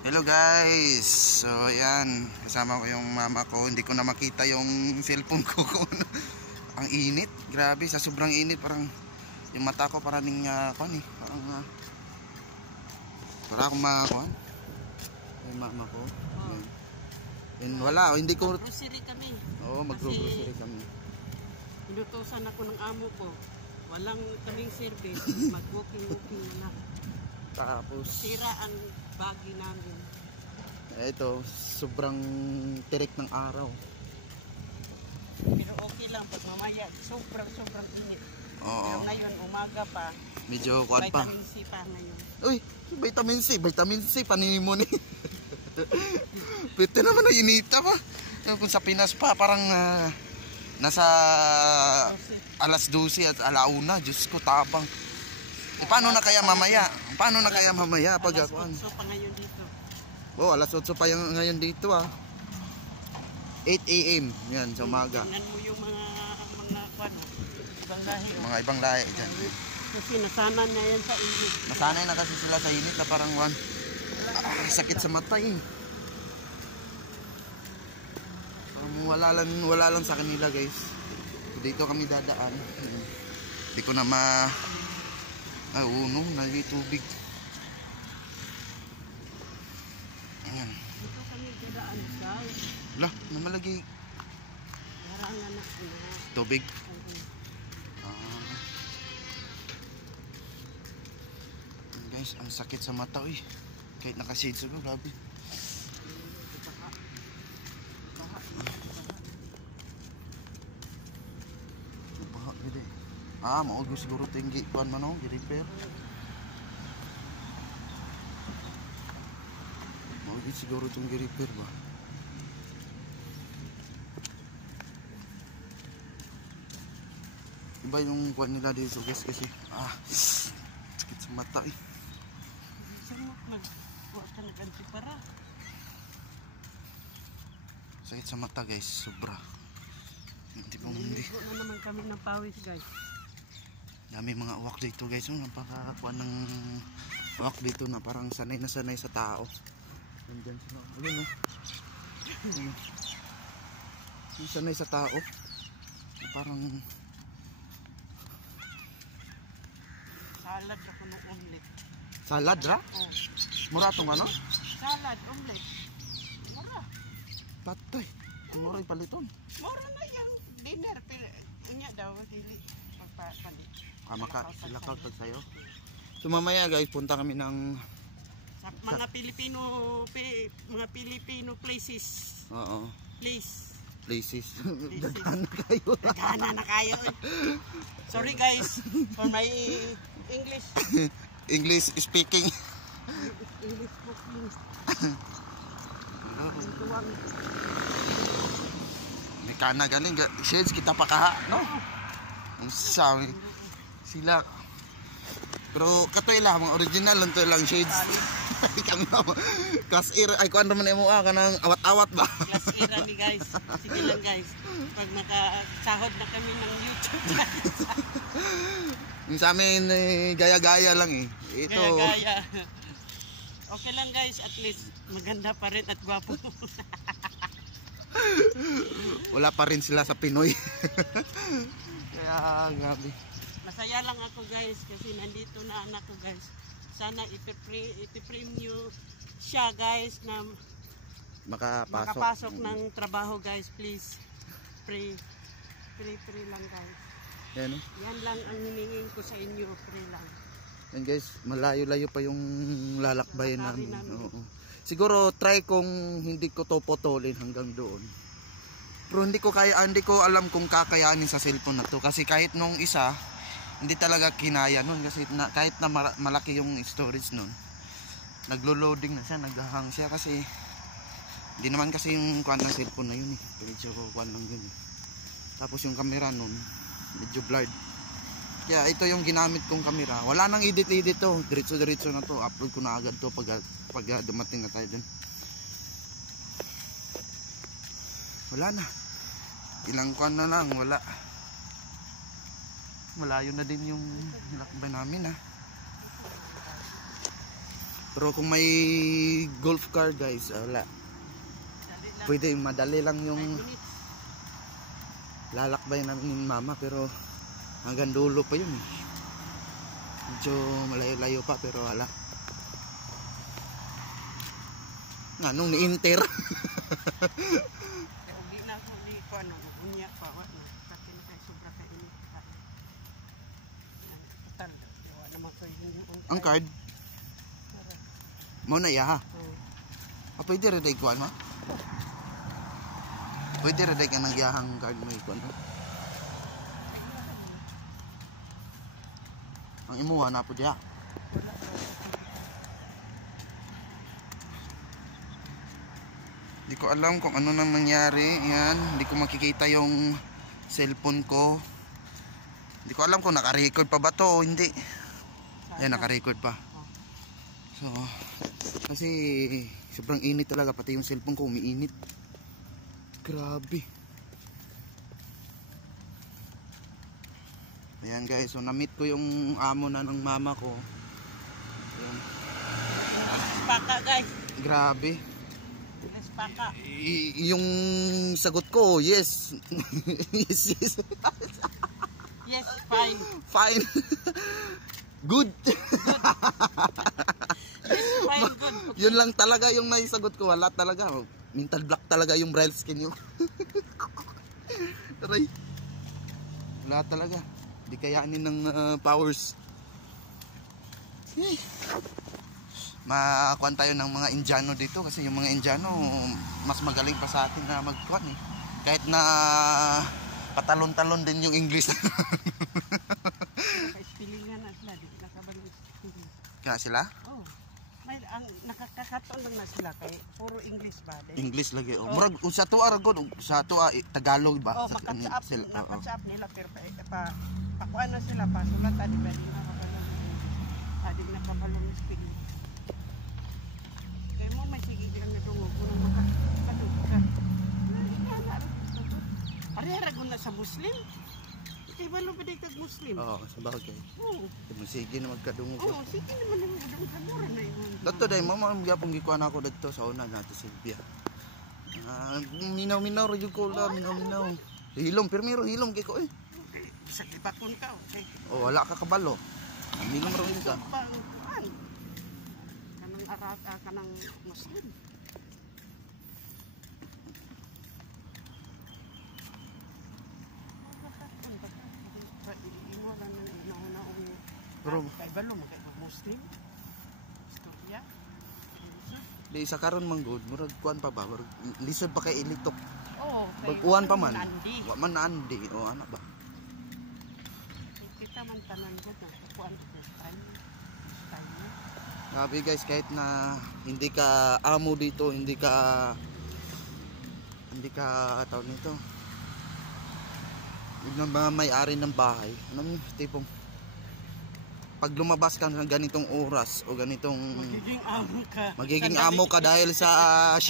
Hello guys, so ayan, kasama ko yung mama ko. Hindi ko na makita yung cellphone ko. Ang init, grabe, sa sobrang init parang yung mata ko parang para akong makakuan yung mama ko. And wala, hindi ko grocery kami. Oo, mag-grocery kami. Inutusan ako ng amo ko. Walang kaming service, mag-walking na. Tapos sira ang bagi namin. Ito, sobrang tirik ng araw. Pero okay lang pag mamaya sobrang init. Oo. Pero ngayon umaga pa. Medyo kuwan pa. Vitamin C pa ngayon. Uy, vitamin C panin mo ni. Pwede naman na inita pa. Kung sa Pinas pa parang nasa alas 12 at alauna, Diyos ko tapang. Paano na kaya mamaya? Pag alas 8 pa ngayon dito. Oh, alas 8 pa yung ngayon dito 8 AM yan sa umaga. Tingnan mo yung mga ibang lahi. Mga ibang lahi dyan. Kasi nasanay na yan sa init. Nasanay na kasi sila sa init na parang sakit sa mata eh. Wala lang sa kanila guys. Dito kami dadaan. Hindi ko na naging tubig. Ayan. Dito kami dadaan guys. Lah, namalagi. Harangan na tubig. Guys, ang sakit sa mata eh. Kahit naka-shades ako, grabe. Baha gede. Maugos siguro tinggi kuan man gi-repair. Maugos siguro tong gi-repair ba. Iba yung kuan nila dito guys kasi sakit sa mata eh. Sakit sa mata guys, sobra. Hindi na naman kami ng pawis guys. Dami mga uwak dito guys, napakakuha ng uwak dito na parang sanay na sanay sa tao. Nandyan sila, ayun sanay sa tao. Parang salad ako ng omelet. Salad ra? Oh. Mura tong ano? Salad, omelet. Mura. Patay. Mura paliton. Mura na yung dinner. Pero unya daw, dili. Magpapalit. Sila kaltag sa'yo. So mamaya guys, punta kami ng mga Filipino places. Oo. Places. Gana na kayo. Sorry guys for my English. English speaking. English speaking. May kana galing shades kita pa kaha, no? Ang sabi sila. Pero katoy lang mga original lang to lang shades. Kami class era ay kuan man mo kanang awat-awat ba. Class era ni guys. Sige lang guys. Pag makasahod na kami ng YouTube. Yung sa amin gaya-gaya lang eh. Ito. Gaya-gaya. Okay lang guys, at least maganda pa rin at gwapo. Wala pa rin sila sa Pinoy. Kaya grabe. Masaya lang ako guys kasi nandito na anak ko guys. Sana ipi-frame nyo siya guys na makapasok ng trabaho guys, please. Free lang guys. Yan, yan lang ang hiningin ko sa inyo, free lang. Yan guys, malayo-layo pa yung lalakbayin namin. Oo. Siguro try kung hindi ko to potolin hanggang doon. Pero hindi ko alam kung kakayanin sa cellphone na to kasi kahit nung isa hindi talaga kinaya nun kasi kahit na malaki yung storage nun, naglo-loading na siya, naghahang siya kasi hindi naman kasi yung kuan ng cellphone na yun eh. Medyo kuan lang yun eh. Tapos yung camera nun medyo blurred. Kaya ito yung ginamit kong camera. Wala nang edit to. Diretso na to. Upload ko na agad to pag dumating na tayo dun. Wala na. Ilang kuan na lang. Wala. Malayo na din yung lakbay namin Pero kung may golf car guys, wala. Dali lang. Pwede madali lang 5 yung minutes. lalakbay namin ni mama, pero hanggang dulo pa yun eh. Medyo malayo-layo pa pero wala. Nga nung ni-inter. Kaya uwi na ako ni ko ano, unya pa wa na. Kasi na kay sobra ka init. Total, wa naman ko yung Ang card mo na iya ha. Pwede rin kuan mo? Pwede rin ka nang giyahang card mo ikuan mo? Ang imuha na po diya. Hindi ko alam kung ano nang nangyari. Yan, hindi ko makikita yung cellphone ko. Hindi ko alam kung naka-record pa ba to o hindi. Yan, naka-record pa. So, kasi sobrang init talaga, pati yung cellphone ko umiinit. Grabe. Ayan guys, so na-meet ko yung amo na ng mama ko. Ayan. Paka guys. Grabe. Let's paka. Yung sagot ko, yes. Yes, yes. Yes, fine. Fine. Good. Yes, fine, good. Yun lang talaga yung naisagot ko. Wala talaga. Mental block talaga yung braille skin nyo. Aray. Wala talaga. Di kayanin ng powers. Makuan tayo ng mga Indiano dito. Kasi yung mga Indiano mas magaling pa sa atin na magkuan eh. Kahit na patalon-talon din yung English. Naka-spellingan na sila. Di nakabalik spelling. Kaya sila? Oh. May ang nakakataon lang na sila kay puro English ba? English lagi. Oh. Murag sa tuwa ragod, sa tuwa Tagalog ba? Oh, makatsaap nila pero pakuan na sila pa sulatan di ba di nakabalong. Adig na kabalong spelling. Kay mo may sige lang na dungo kuno makatulog ka. Ari-ara gud na sa Muslim. Kay balo ba kag Muslim? Oo, sa bagay. Oo. Sige na magkadungog. Oo, sige naman ang mudong kamura na yun. Dito dai mo magyapong gikuan ako dito sa una nato Silvia. Minaw-minaw ra jud ko la, minaw-minaw. Hilom, pirmiro hilom kay ko eh. Okay, sa ibakon ka, okay. Oh, wala ka kabalo. Hilom ra jud ka. Pangkuan. Kanang arata, kanang Muslim. Pero Kay balo mo kay Muslim. Istorya. di sa karon man good, murag kuan pa ba? Murag lisod pa kay ilitok. Oo, Bagkuan pa man. Andi. Wa man andi o ana ba? Kita man tanan gud na kuan time. Grabe guys, kahit na hindi ka amo dito, hindi ka tawag nito. Yung mga may-ari ng bahay, anong tipong pag lumabas ka ng ganitong oras o ganitong Magiging amo ka. magiging amo ka dahil sa